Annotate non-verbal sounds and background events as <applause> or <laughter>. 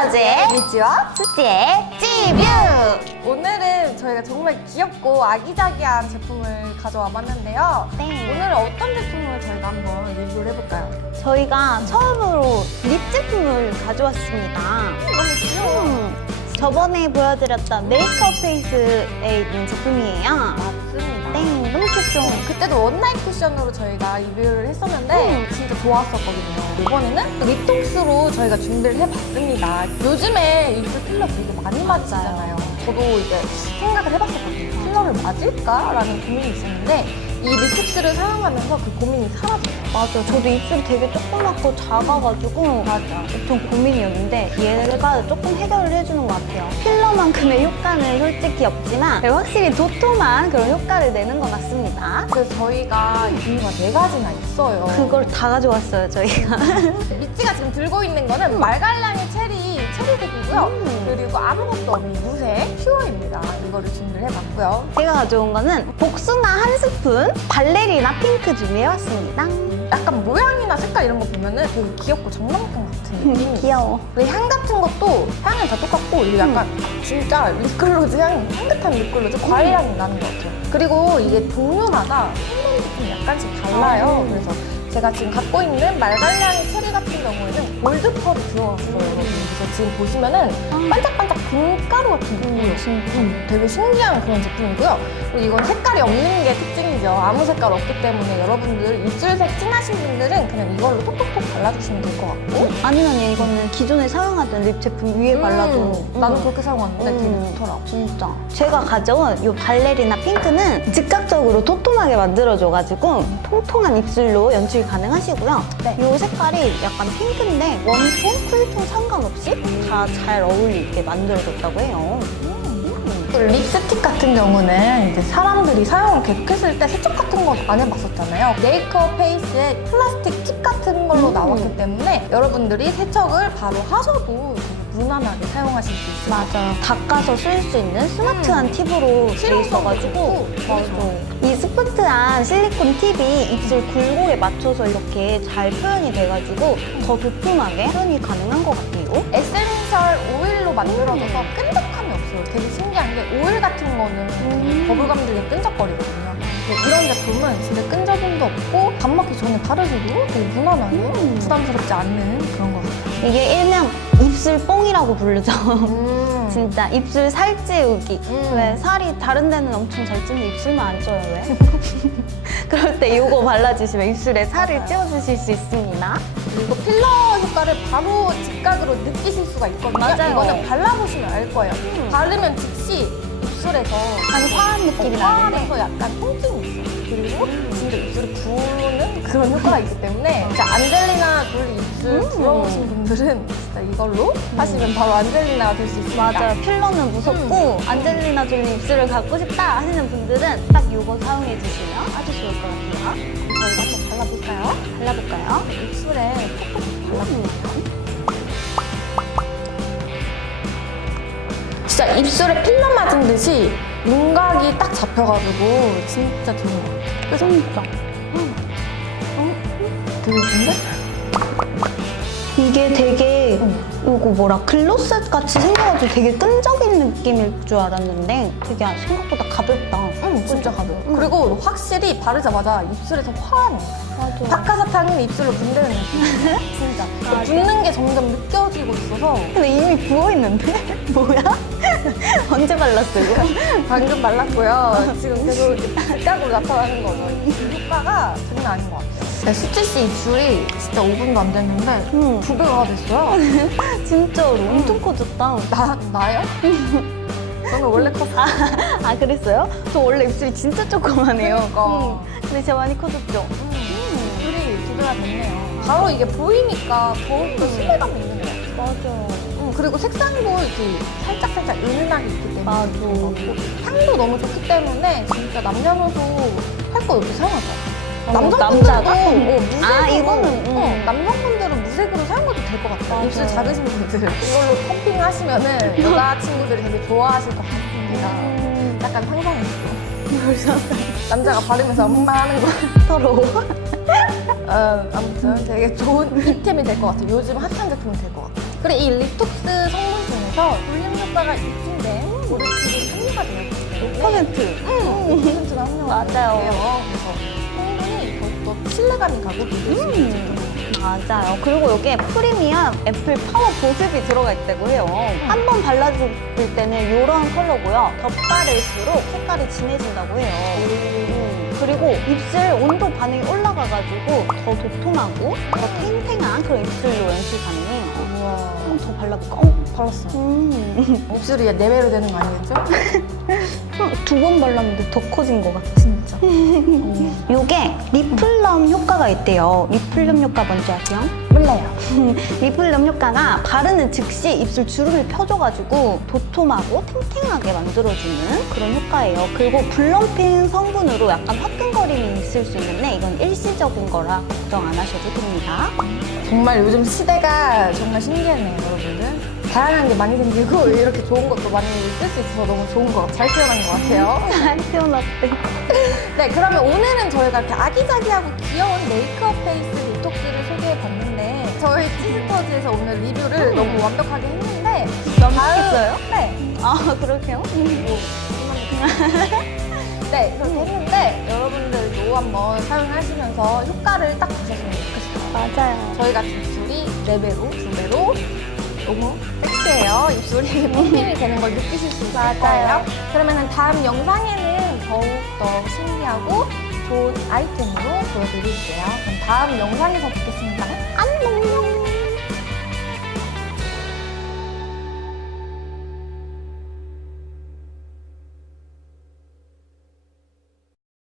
시스터즈의 미지와 수지의 찌뷰! 오늘은 저희가 정말 귀엽고 아기자기한 제품을 가져와 봤는데요. 네. 오늘은 어떤 제품을 저희가 한번 리뷰를 해볼까요? 저희가 처음으로 립 제품을 가져왔습니다. 너무 귀여워. 음, 저번에 보여드렸던 메이크업 페이스에 있는 제품이에요. 맞습니다. 귀엽죠? 그때도 원나잇 쿠션으로 저희가 리뷰를 했었는데 음. 진짜 좋았었거든요. 이번에는 립톡스로 저희가 준비를 해봤습니다. 요즘에 입술 필러 되게 많이 맞잖아요. 저도 이제 생각을 해봤었거든요. 필러를 맞을까라는 고민이 있었는데 이 립톡스를 사용하면서 그 고민이 사라져요. 맞아. 저도 입술이 되게 조그맣고 작아가지고 맞아. 좀 고민이었는데 얘가 조금 해결을 해주는 것 같아요. 필러만큼의 효과는 솔직히 없지만 확실히 도톰한 그런 효과를 내는 것 같습니다. 그래서 저희가 이유가 네 가지나 있어요. 그걸 다 가져왔어요, 저희가. <laughs> 미찌가 지금 들고 있는 거는 말갈량의 체리, 체리색이고요. 음. 그리고 아무것도 없는 무색. 이 거를 준비를 해봤고요. 제가 가져온 거는 복숭아 한 스푼, 발레리나 핑크 준비해왔습니다. 약간 모양이나 색깔 이런 거 보면은 되게 귀엽고 장난감 같은 느낌이 귀여워. 그리고 향 같은 것도 향이 다 똑같고 이게 약간 진짜 립글로즈 향, 향긋한 립글로즈 과일 향이 나는 것 같아요. 그리고 이게 종류마다 성분 제품이 약간씩 달라요. 음. 그래서 제가 지금 갖고 있는 말갈량의 체리 같은 경우에는 골드 펄이 들어갔어요, 여러분. 그래서 지금 보시면은 반짝반짝 금가루 같은 느낌이에요. 음, 되게 신기한 그런 제품이고요. 그리고 이건 색깔이 없는 게 특징이 죠. 아무 색깔 없기 때문에 여러분들 입술색 진하신 분들은 그냥 이걸로 톡톡톡 발라주시면 될 것 같고 아니면 이거는 기존에 사용하던 립 제품 위에 발라도 음, 나는 그렇게 사용하는데 음. 되게 좋더라고. 진짜 제가 가져온 이 발레리나 핑크는 즉각적으로 도톰하게 만들어줘가지고 통통한 입술로 연출 가능하시고요 네. 이 색깔이 약간 핑크인데 웜톤, 쿨톤 상관없이 다 잘 어울리게 만들어줬다고 해요 그 립스틱 같은 경우는 이제 사람들이 사용을 계속했을 때 세척 같은 거 안 해봤었잖아요. 메이크업 페이스에 플라스틱 팁 같은 걸로 음. 나왔기 때문에 여러분들이 세척을 바로 하셔도 되게 무난하게 사용하실 수 있어요. 맞아요 닦아서 쓸 수 있는 스마트한 팁으로 되어 실용성도 있어가지고. 좋고. 맞아. 이 스포트한 실리콘 팁이 입술 굴곡에 맞춰서 이렇게 잘 표현이 돼가지고 더 도톰하게 표현이 가능한 것 같아요. 에센셜 오일로 만들어져서 끈적함 이 없어요. 되게 신기한 게 오일 같은 거는 음. 버블감 들게 끈적거리거든요. 근데 이런 제품은 진짜 끈적임도 없고 밥 먹기 전에 바르셔도 되게 무난하게 음. 부담스럽지 않는 그런 것 같아요. 이게 일명 입술 뽕이라고 부르죠. 음. 진짜 입술 살찌우기. 음. 왜 살이 다른 데는 엄청 잘 찌는데 입술만 안 쪄요, 왜? <laughs> 그럴 때 이거 발라주시면 입술에 살을. 찌워주실 수 있습니다. 그리고 필러 효과를 바로 즉각으로 느끼실 수가 있거든요. 맞아요. 이거는 발라보시면 알 거예요. 음. 바르면 즉시 입술에서 약간 화한 느낌이 나는데. 화하면서 약간 통증이 있어요. 그리고 진짜 입술이 부는 그런 효과가 있기 때문에 진짜 안젤리나 졸리 입술 음. 부러우신 분들은 진짜 이걸로 하시면 바로 안젤리나가 될 수 있습니다. 맞아요. 필러는 무섭고 안젤리나 졸리 입술을 갖고 싶다 하시는 분들은 딱 이거 사용해 주시면 아주 좋을 것 같아요. 저희가 한번 발라볼까요? 발라볼까요? 입술에 톡톡 발라볼까요? 진짜 입술에 필러 맞은 듯이 윤곽이 딱 잡혀가지고 진짜 좋은 것 같아요. 그래서 진짜. 되게 예쁜데? 이게 되게 응. 이거 뭐라 글로스 같이 생겨가지고 되게 끈적인 느낌일 줄 알았는데 되게 생각보다 가볍다. 응, 진짜 가벼워. 응. 그리고 확실히 바르자마자 입술에서 화내. 맞아. 박하사탕이 입술로 분대는 느낌. <laughs> 진짜. 맞아. 붓는 게 점점 느껴지고 있어서 근데 이미 부어 있는데 <laughs> 뭐야? <laughs> 언제 발랐어 이거? 방금 발랐고요. 지금 계속 이렇게 즉각으로 나타나는 거죠. 이 효과가 장난 아닌 것 같아요. 네, 수지 씨 입술이 진짜 5분도 안 됐는데 응. 두 배가 됐어요. <laughs> 진짜로 엄청 커졌다. 나, 나요? 저는 원래 컸어. 아 그랬어요? 저 원래 입술이 진짜 조그만해요. 그러니까. 응. 근데 진짜 많이 커졌죠? 음, 입술이 두 배가 됐네요. 바로 이게 보이니까 더욱더 신뢰감이 있는 것 같아요. 맞아. 음, 그리고 색상도 이렇게 살짝 살짝 은은하게 있기 때문에 맞아. 좋은 것 같고 향도 너무 좋기 때문에 진짜 남녀노소 할 거 없이 사용하죠. 남성분들도 남자가? 어, 무색으로 아, 이거는, 음. 어, 남성분들은 무색으로 사용해도 될 것 같아요. 맞아요. 입술 작으신 분들 이걸로 펌핑 하시면은 <laughs> 여자 친구들이 되게 좋아하실 것 같습니다. 음, 약간 상상했어. <laughs> 남자가 바르면서 엄마 하는 거. <laughs> 더러워. 어, 아무튼 되게 좋은 힙템이 될 것 같아요. 요즘 핫한 제품이 될 것 같아요. 그리고 이 리톡스 성분 중에서 볼륨 효과가 입증된 모르피린 함유가 되어 있기 때문에 5%. 5%가 함유가 맞아요. 되어 그래서 신뢰감이 가고 믿을 수 있는 제품이에요. 맞아요. 그리고 여기에 프리미엄 애플 파워 보습이 들어가 있다고 해요. 한 번 발라줄 때는 이런 컬러고요. 덧바를수록 색깔이 진해진다고 해요. 음, 그리고 입술 온도 반응이 올라가가지고 더 도톰하고 더 탱탱한 그런 입술로 연출 가능해요. 우와. 한번더 발라볼까? 어? 발랐어요. 음. <laughs> 입술이 네 배로 되는 거 아니겠죠? <laughs> 두 번 발랐는데 더 커진 것 같아, 진짜. <laughs> 이게 리플럼 효과가 있대요. 리플럼 효과 뭔지 아세요? 몰라요. <laughs> 리플럼 효과가 바르는 즉시 입술 주름을 펴줘가지고 도톰하고 탱탱하게 만들어주는 그런 효과예요. 그리고 블럼핑 성분으로 약간 화끈거림이 있을 수 있는데 이건 일시적인 거라 걱정 안 하셔도 됩니다. 정말 요즘 시대가 정말 신기하네요, 여러분들. 다양한 게 많이 생기고 이렇게 좋은 것도 많이 쓸 수 있어서 너무 좋은 것, 잘 태어난 것 같아요. <laughs> 잘 태어났대. <laughs> 네, 그러면 오늘은 저희가 이렇게 아기자기하고 귀여운 메이크업 페이스 리톡스를 소개해봤는데 저희 찌스터즈에서 오늘 리뷰를 너무 완벽하게 했는데 완벽했어요? 네. 아, 그렇게요? <laughs> 네, 그렇게 했는데 여러분들도 한번 사용하시면서 효과를 딱 보셨으면 좋겠어요. 맞아요. 저희가 입술이 4배로, 2배로 너무 섹시해요. 입술이 <laughs> 펌핑이 되는 걸 느끼실 수 있을 맞아요. 거예요. 그러면 다음 영상에는 더욱더 신기하고 좋은 아이템으로 보여드릴게요. 그럼 다음 영상에서 뵙겠습니다. 안녕.